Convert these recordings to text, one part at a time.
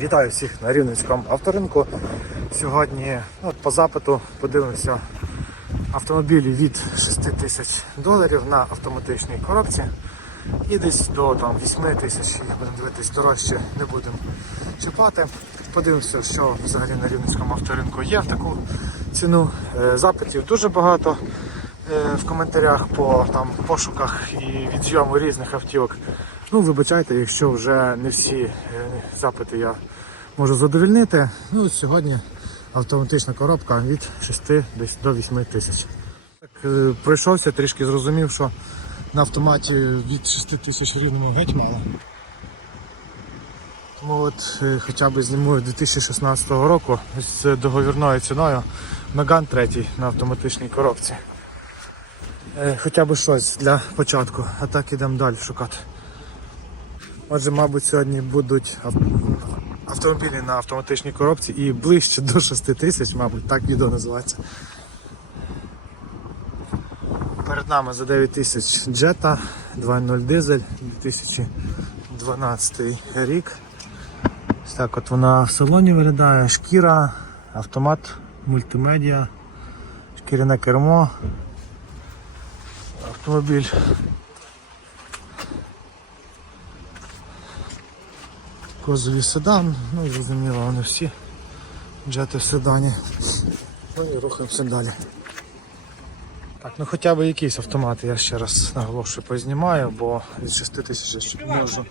Вітаю всіх на Рівненському авторинку. Сьогодні ну, по запиту подивимося автомобілі від 6 тисяч доларів на автоматичній коробці. І десь до там, 8 тисяч, будемо дивитись дорожче, не будемо чіпати. Подивимося, що взагалі на Рівненському авторинку є в таку ціну. Е, Запитів дуже багато е, в коментарях по там, пошуках і відйому різних автівок. Ну, вибачайте, якщо вже не всі е, запити я можу задовільнити. Ну, сьогодні автоматична коробка від 6 десь до 8 тисяч. Так, е, пройшовся, трішки зрозумів, що на автоматі від 6 тисяч рівному геть мало. Тому от е, хоча б зніму 2016 року з договірною ціною Megane 3 на автоматичній коробці. Хоча б щось для початку, а так ідемо далі шукати. Отже, мабуть, сьогодні будуть автомобілі на автоматичній коробці і ближче до 6 тисяч, мабуть, так відео називається. Перед нами за 9 тисяч Jetta 2.0 дизель 2012 рік. Ось так от вона в салоні виглядає, шкіра, автомат, мультимедіа, шкіряне кермо. Автомобіль козові седан, ну зрозуміло, вони всі джети в седані. Ну і рухаємося далі. Так, ну хоча б якісь автомати, я ще раз наголошую, познімаю, бо від 6 тисяч можу,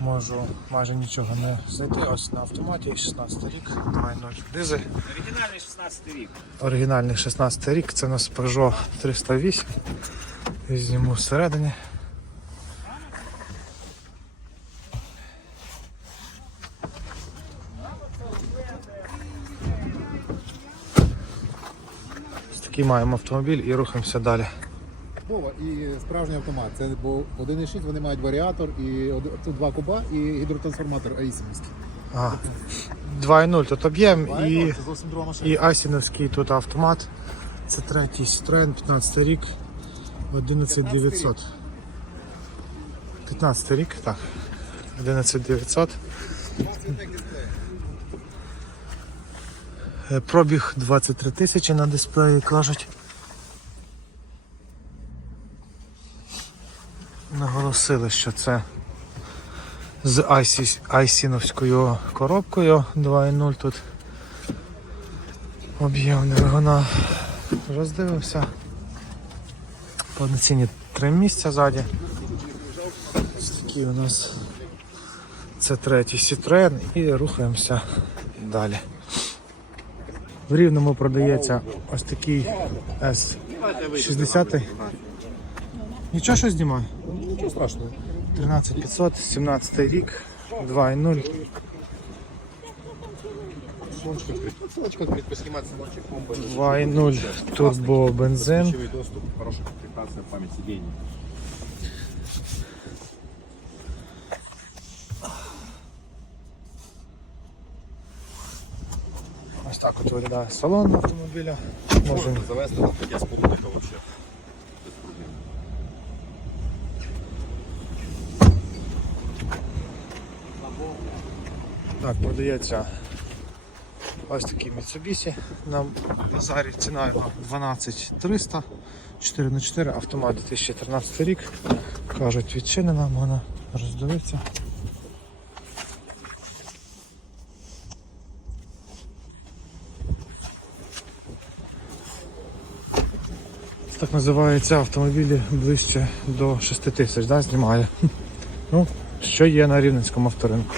можу майже нічого не знайти. Ось на автоматі 16 рік, 2.0 дизель. Оригінальний 16 рік. Оригінальний 16 рік, це у нас Peugeot 308. Візьмемо всередині. Такий маємо автомобіль і рухаємося далі. Вова, і справжній автомат. Це бо 1.6 вони мають варіатор і тут два куба і гідротрансформатор Аїсімівський. Ага. 2.0 тут об'єм і, і Асіновський тут автомат. Це третій Citroen, 15 рік, 11900. 15 рік, так. 11900. Е, Пробіг 23 тисячі на дисплеї кажуть. Наголосили, що це з Айсі- айсіновською коробкою 2.0 тут. Об'єм двигуна роздивився. Повноцінні три місця ззаді. Ось такі у нас це третій Citroen і рухаємося далі. В Рівному продається ось такий S60. Нічого що знімаю? Нічого страшного. 13500, 17 рік, 2.0. Салончик відкрит. Салончик відкрит, поснімати 2.0 турбо бензин. Ключовий доступ, хороша комплектація, Ось так от виглядає салон автомобіля. Можемо завести на таке полуника вообще. так, продається ось такий Mitsubishi на базарі. Ціна його 12300 4 на 4 автомат 2013 рік. Кажуть, відчинена, можна роздивитися. Так називаються автомобілі ближче до 6 тисяч, да, знімає. Ну, що є на Рівненському авторинку.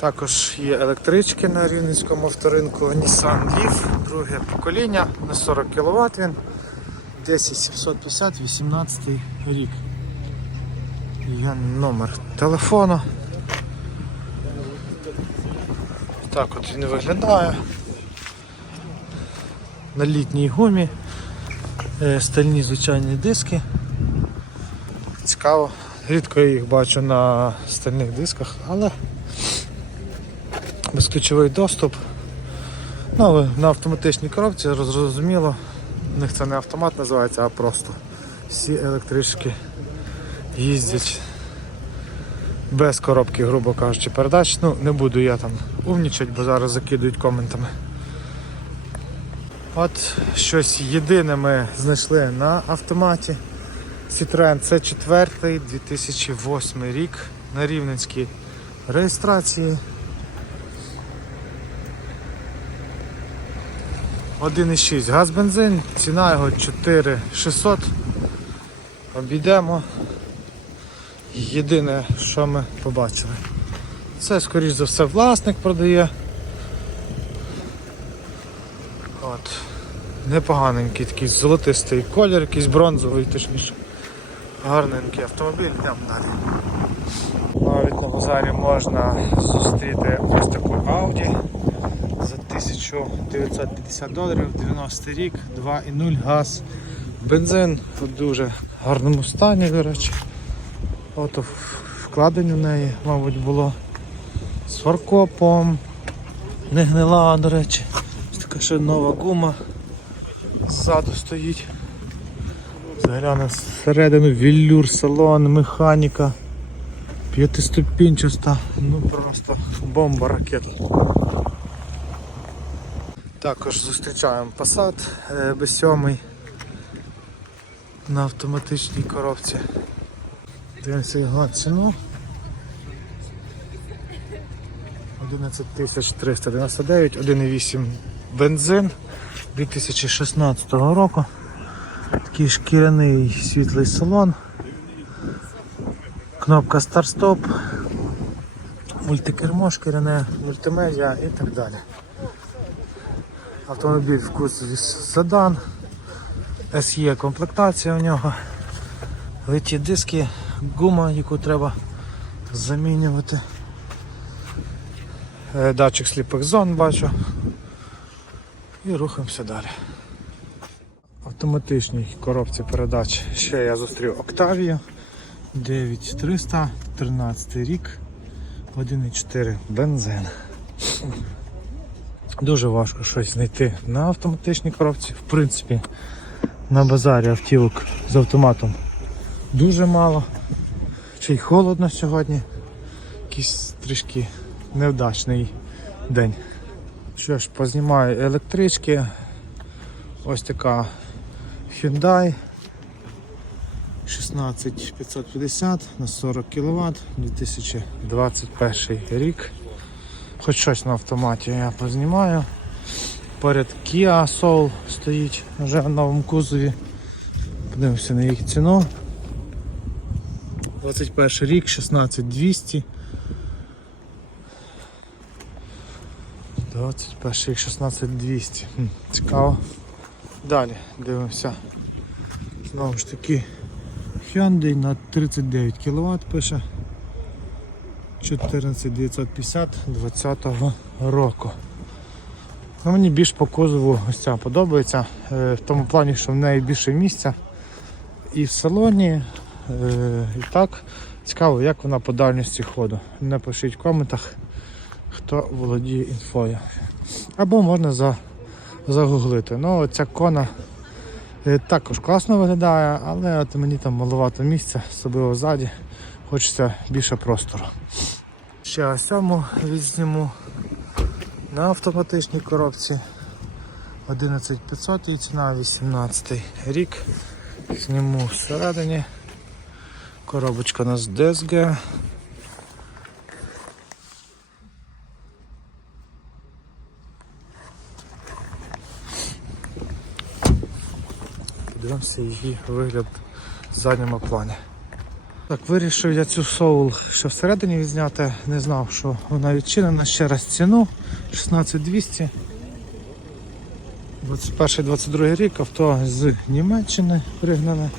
Також є електрички на Рівненському авторинку Nissan Leaf, друге покоління на 40 кВт він 10750, 18 рік. Є номер телефону. Так от він виглядає. На літній гумі, стальні звичайні диски. Цікаво. Рідко я їх бачу на стальних дисках, але безключовий доступ. Ну, але на автоматичній коробці зрозуміло. У них це не автомат називається, а просто всі електрички їздять без коробки, грубо кажучи, передач. Ну, не буду я там умнічати, бо зараз закидують коментами. От щось єдине ми знайшли на автоматі. Citroen C4 2008 рік на рівненській реєстрації. 1,6 газ бензин, ціна його 4600. Обійдемо. Єдине, що ми побачили. Це, скоріш за все, власник продає. От. Непоганенький такий золотистий колір, якийсь бронзовий, точніше. Гарненький автомобіль, йдемо далі. Навіть на базарі можна зустріти ось таку Audi за 1950 доларів, 90 рік, 2,0 газ, бензин в дуже гарному стані, до речі. Ото вкладення в неї, мабуть, було з фаркопом, не гнила, до речі. Ось така ще нова гума ззаду стоїть. Заглянемо всередину вілюр, салон, механіка. П'ятиступінчаста, ну просто бомба ракета. Також зустрічаємо Passat е, B7 на автоматичній коробці. Дивимося його ціну. 11 399, 1,8 бензин 2016 року. Такий шкіряний світлий салон. Кнопка старт-стоп, мультикермо шкіряне, мультимедіа і так далі. Автомобіль в кузові седан, SE комплектація у нього, литі диски, гума, яку треба замінювати. Е, Датчик сліпих зон бачу. І рухаємося далі. Автоматичній коробці передач ще я зустрів Octavia 9300, 13 рік, 1,4 бензин. Дуже важко щось знайти на автоматичній коробці. В принципі, на базарі автівок з автоматом дуже мало. Ще й холодно сьогодні. Якийсь трішки невдачний день. Що ж, познімаю електрички. Ось така Hyundai 16550 на 40 кВт 2021 рік. Хоч щось на автоматі я познімаю. Поряд Kia Soul стоїть вже в новому кузові. Подивимося на їх ціну. 21 рік, 16200. 21 рік, 16200. Цікаво. Далі дивимося. Знову ж таки Hyundai на 39 кВт пише 14950 20 року. Ну, мені більш по кузову ось ця подобається, е, в тому плані, що в неї більше місця і в салоні, е, і так. Цікаво, як вона по дальності ходу. Напишіть в коментах, хто володіє інфою. Або можна за, загуглити. Ну, ця кона Е, Також класно виглядає, але от мені там маловато місця, особливо ззаді, хочеться більше простору. Ще ось цьому відзніму на автоматичній коробці 11500 і ціна 18 рік. Зніму всередині. Коробочка у нас DSG. Подивимося її вигляд в задньому плані. Так, вирішив я цю соул ще всередині відзняти, не знав, що вона відчинена. Ще раз ціну 16200. 21-22 рік авто з Німеччини пригнане.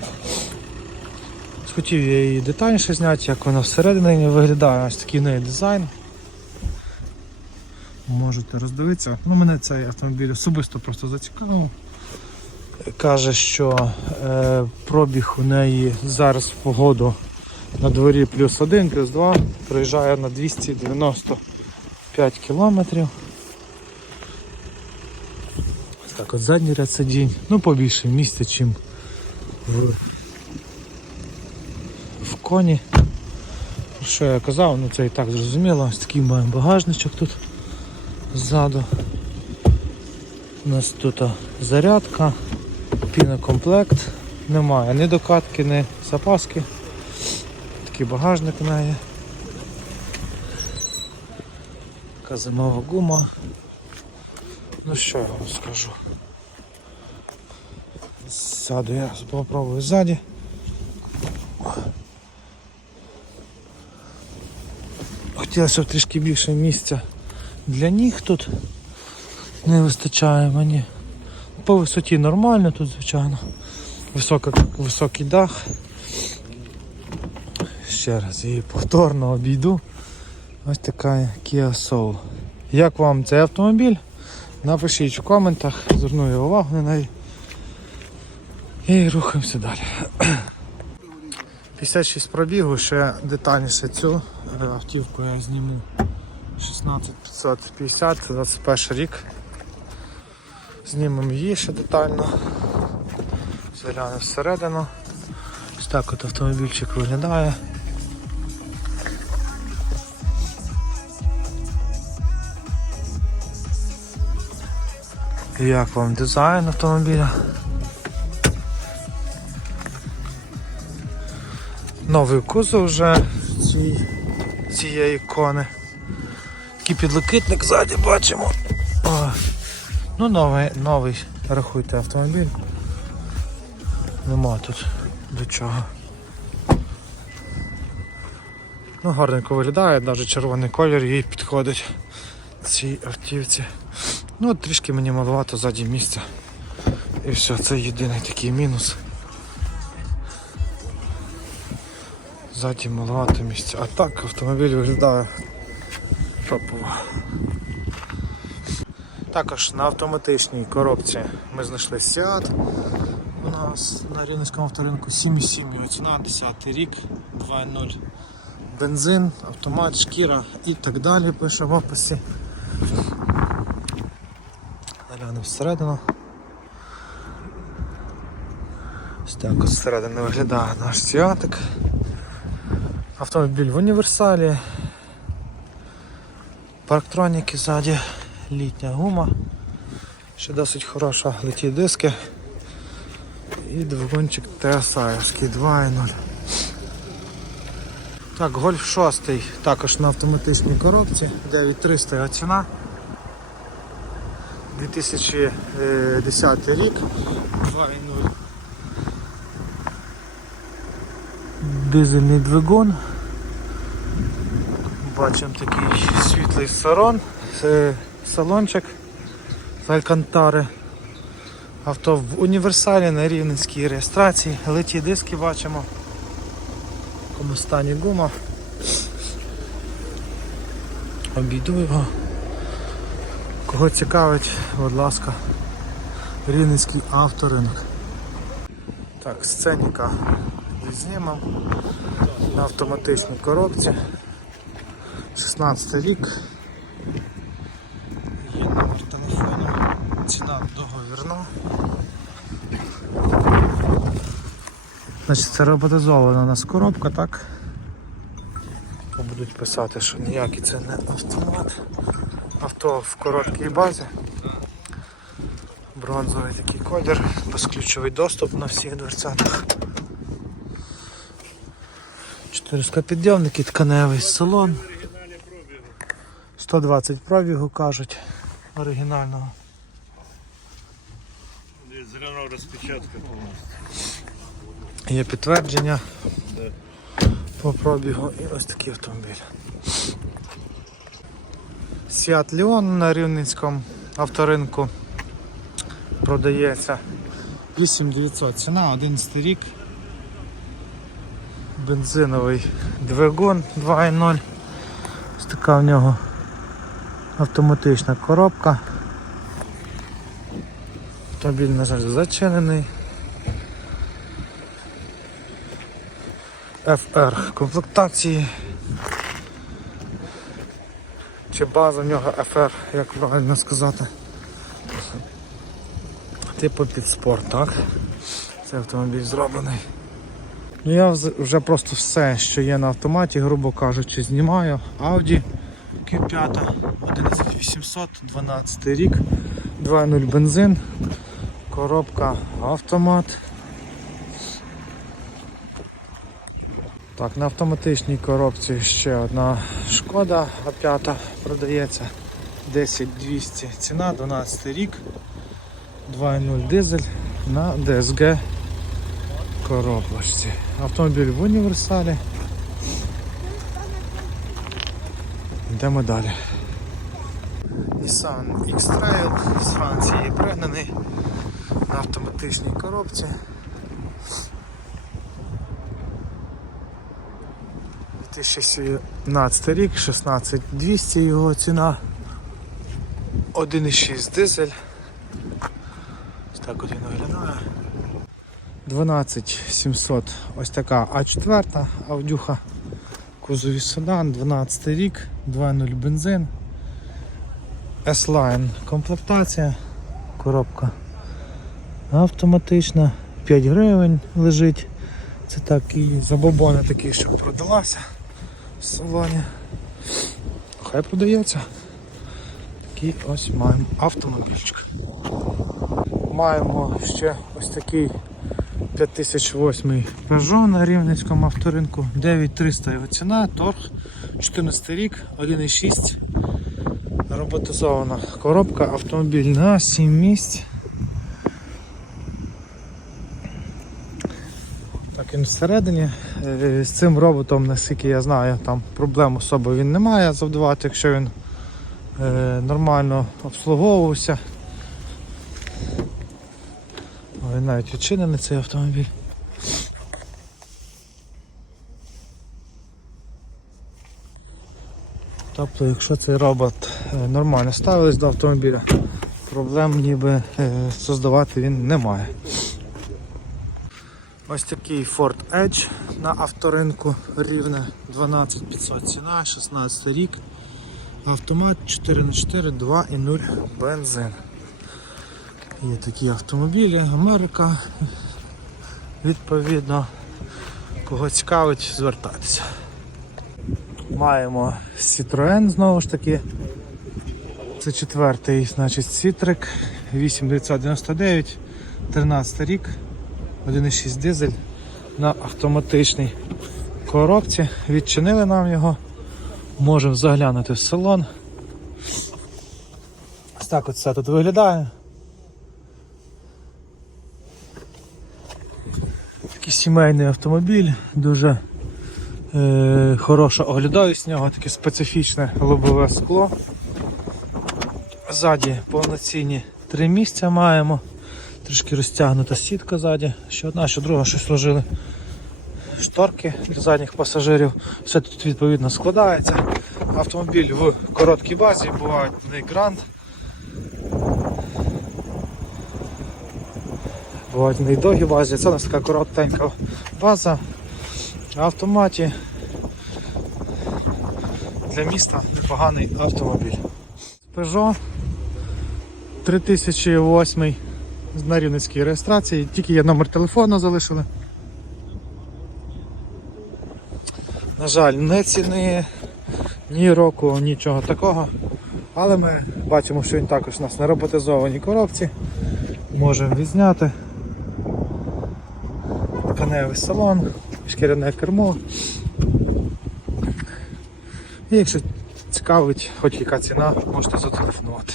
Хотів я її детальніше зняти, як вона всередині виглядає, ось такий в неї дизайн. Можете роздивитися. Ну, мене цей автомобіль особисто просто зацікавив. Каже, що е, пробіг у неї зараз в погоду на дворі плюс 1, плюс 2, проїжджає на 295 кілометрів. Ось Так от задній ряд сидінь, ну побільше місця, чим в, в коні. Що я казав, ну це і так зрозуміло. Ось такий маємо багажничок тут ззаду. У нас тут зарядка, пінокомплект. Немає ні докатки, ні запаски. Такий багажник у неї. Така зимова гума. Ну що я вам скажу? Ззаду я попробую ззаді. Хотілося б трішки більше місця для ніг тут не вистачає мені. По висоті нормально тут, звичайно. Висока, високий дах. Ще раз її повторно обійду. Ось така Kia Soul. Як вам цей автомобіль? Напишіть в коментах, зверну я увагу на неї. І рухаємося далі. 56 пробігу, ще детальніше цю е, автівку я зніму 16550, це 21 рік. Знімемо її ще детально. Заглянемо всередину. Ось так от автомобільчик виглядає. Як вам дизайн автомобіля? Новий кузов вже цієї ікони. Такий підлокитник ззаді бачимо. О, ну новий, новий, рахуйте автомобіль. Нема тут до чого. Ну, гарненько виглядає, навіть червоний колір їй підходить цій автівці. Ну, трішки мені маловато ззаді місця. І все, це єдиний такий мінус. Ззаді маловато місця. А так автомобіль виглядає топово. Також на автоматичній коробці ми знайшли Seat. У нас на Рівненському авторинку 7,7 його ціна, 10 рік, 2.0 бензин, автомат, шкіра і так далі пише в описі. Заглянемо всередину. Ось так ось всередини виглядає наш сіатик. Автомобіль в універсалі. Парктроніки ззаді, літня гума. Ще досить хороша, литі диски. І двигунчик TSI 2.0. Так, Гольф 6 також на автоматичній коробці, 9300 ціна. 2010 рік, 2.0. Дизельний двигун. Бачимо такий світлий салон, це салончик з Алькантари. Авто в універсалі на рівненській реєстрації. Литі диски бачимо. В якому стані гума. Обійду його. Кого цікавить, будь ласка, Рівненський авторинок. Так, сценіка знімемо на автоматичній коробці. 16 рік. Є номер телефону, ціна договірна. Значить, це роботизована у нас коробка, так? Будуть писати, що ніякий це не автомат. Авто в короткій базі. Бронзовий такий колір, безключовий доступ на всіх дверцятах. 400 підйомники, тканевий салон. 120 пробігу кажуть оригінального. Зелена розпечатка. Є підтвердження по пробігу і ось такий автомобіль. Seat Leon на Рівненському авторинку продається 8900 ціна, 11 рік. Бензиновий двигун 2.0. Ось така в нього автоматична коробка. Автомобіль, на жаль, зачинений. FR комплектації. Чи база в нього FR, як правильно сказати. Типу під спорт, так? Це автомобіль зроблений. Ну я вже просто все, що є на автоматі, грубо кажучи, знімаю. Audi Q5 11800, 12 рік, 2.0 бензин, коробка автомат. Так, на автоматичній коробці ще одна шкода А5 продається 10200 ціна, 12 рік, 2.0 дизель на DSG коробочці. Автомобіль в універсалі. Йдемо далі. Nissan X-Trail з Франції пригнаний на автоматичній коробці. 2017 рік, 16200 його ціна. 1,6 дизель. Ось так от він виглядає. 12700 ось така А4 аудюха. Кузові седан, 12 рік, 2.0 бензин. S-Line комплектація, коробка автоматична, 5 гривень лежить. Це так і забобони такі, щоб продалася в салоні. Хай продається. Такий ось маємо автомобільчик. Маємо ще ось такий 5008 Peugeot на рівненському авторинку. 9300 його ціна, торг, 14 рік, 1,6. Роботизована коробка, автомобіль на 7 місць. Він всередині. Е, З цим роботом, наскільки я знаю, там проблем особи він не має завдавати, якщо він е, нормально обслуговувався. Ой, навіть відчинений цей автомобіль. Тобто, якщо цей робот е, нормально ставились до автомобіля, проблем ніби создавати він не має. Ось такий Ford Edge на авторинку рівне 12500 ціна, 16 рік. Автомат 4х4, 2,0 бензин. Є такі автомобілі, Америка. Відповідно, кого цікавить, звертатися. Маємо Citroën знову ж таки. Це четвертий, значить, Citric 8999, 13 рік, 1,6 дизель на автоматичній коробці. Відчинили нам його. Можемо заглянути в салон. Ось так от все тут виглядає. Такий сімейний автомобіль, дуже е, хороша оглядовість нього, таке специфічне лобове скло. Ззаді повноцінні три місця маємо. Трішки розтягнута сітка ззаді. Ще одна, ще друга, щось сложили. Шторки для задніх пасажирів. Все тут відповідно складається. Автомобіль в короткій базі, бувають в них грант. Бувають в них довгі базі. Це у нас така коротенька база. На автоматі для міста непоганий автомобіль. Peugeot 3008 на рівненській реєстрації, тільки є номер телефону залишили. На жаль, не ціни, ні року, нічого такого. Але ми бачимо, що він також у нас на роботизованій коробці. Можемо відзняти. Тканевий салон, шкіряне кермо. І якщо цікавить, хоч яка ціна, можете зателефонувати.